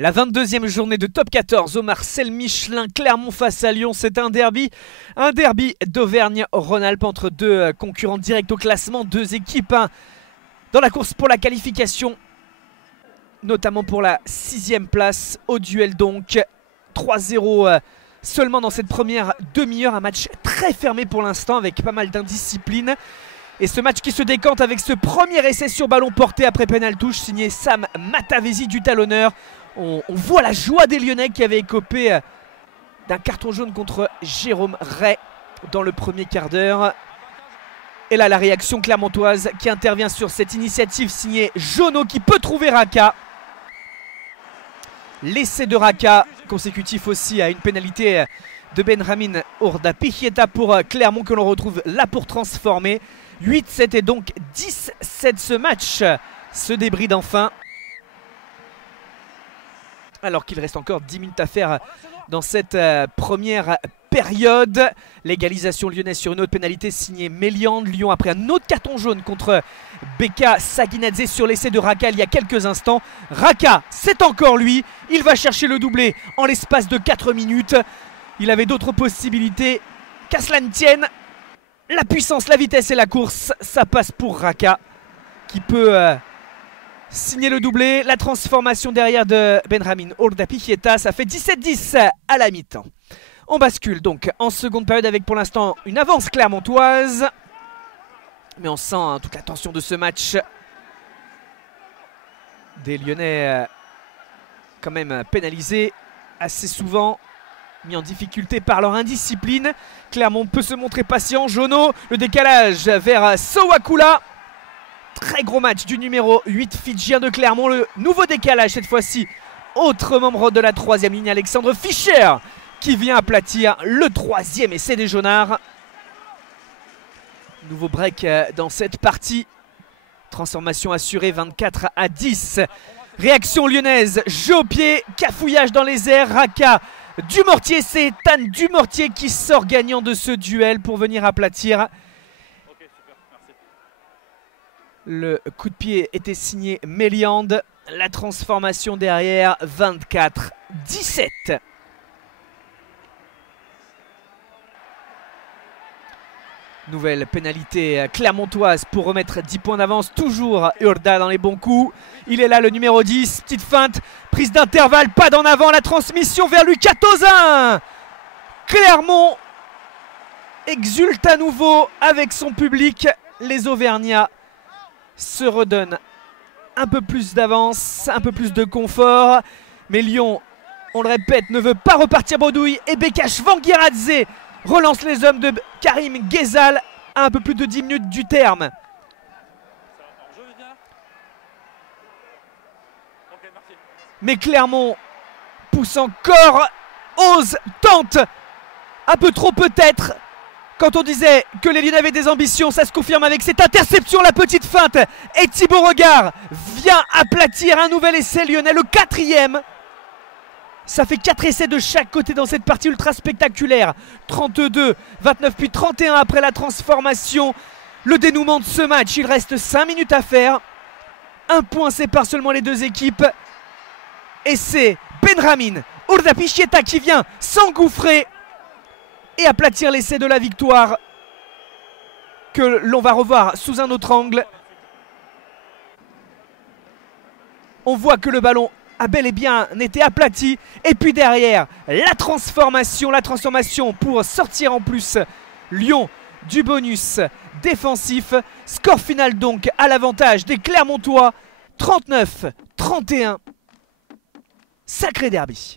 La 22e journée de Top 14 au Marcel Michelin, Clermont face à Lyon, c'est un derby d'Auvergne-Rhône-Alpes entre deux concurrents directs au classement, deux équipes dans la course pour la qualification, notamment pour la 6e place au duel donc. 3-0 seulement dans cette première demi-heure, un match très fermé pour l'instant avec pas mal d'indiscipline. Et ce match qui se décante avec ce premier essai sur ballon porté après pénal touche signé Sam Matavesi du talonneur. On voit la joie des Lyonnais qui avaient écopé d'un carton jaune contre Jérôme Ray dans le premier quart d'heure. Et là la réaction clermontoise qui intervient sur cette initiative signée Jono qui peut trouver Raka. L'essai de Raka consécutif aussi à une pénalité de Benjamin Urdapichieta pour Clermont que l'on retrouve là pour transformer. 8-7 et donc 10-7 ce match se débride enfin. Alors qu'il reste encore 10 minutes à faire dans cette première période. L'égalisation lyonnaise sur une autre pénalité signée Méliande. Lyon après un autre carton jaune contre Beka Saginadze sur l'essai de Raka il y a quelques instants. Raka, c'est encore lui. Il va chercher le doublé en l'espace de 4 minutes. Il avait d'autres possibilités. Qu'à cela ne tienne, la puissance, la vitesse et la course, ça passe pour Raka qui peut signer le doublé. La transformation derrière de Benjamin Urdapichieta, ça fait 17-10 à la mi-temps. On bascule donc en seconde période avec pour l'instant une avance clermontoise. Mais on sent toute la tension de ce match. Des Lyonnais quand même pénalisés assez souvent, mis en difficulté par leur indiscipline. Clermont peut se montrer patient. Jono, le décalage vers Sowakula. Très gros match du numéro 8 fidjien de Clermont. Le nouveau décalage cette fois-ci. Autre membre de la 3e ligne, Alexandre Fischer, qui vient aplatir le 3e essai des Jaunards. Nouveau break dans cette partie. Transformation assurée 24-10. Réaction lyonnaise, jeu au pied, cafouillage dans les airs. Raka, Dumortier, c'est Tan Dumortier qui sort gagnant de ce duel pour venir aplatir. Le coup de pied était signé Méliande. La transformation derrière, 24-17. Nouvelle pénalité clermontoise pour remettre 10 points d'avance. Toujours Urda dans les bons coups. Il est là le numéro 10. Petite feinte. Prise d'intervalle. Pas d'en avant. La transmission vers Lucas Tozin. Clermont exulte à nouveau avec son public. Les Auvergnats se redonnent un peu plus d'avance, un peu plus de confort. Mais Lyon, on le répète, ne veut pas repartir bredouille. Et Bekash Vangiradze relance les hommes de Karim Ghezal à un peu plus de 10 minutes du terme. Mais Clermont pousse encore, ose, tente. Un peu trop peut-être. Quand on disait que les Lyonnais avaient des ambitions, ça se confirme avec cette interception, la petite feinte. Et Thibaut Regard vient aplatir un nouvel essai lyonnais, le 4e. Ça fait 4 essais de chaque côté dans cette partie ultra spectaculaire. 32, 29 puis 31 après la transformation. Le dénouement de ce match, il reste 5 minutes à faire. Un point sépare seulement les deux équipes. Et c'est Benjamin Urdapichieta qui vient s'engouffrer et aplatir l'essai de la victoire que l'on va revoir sous un autre angle. On voit que le ballon a bel et bien été aplati. Et puis derrière, la transformation pour sortir en plus Lyon du bonus défensif. Score final donc à l'avantage des Clermontois. 39-31. Sacré derby.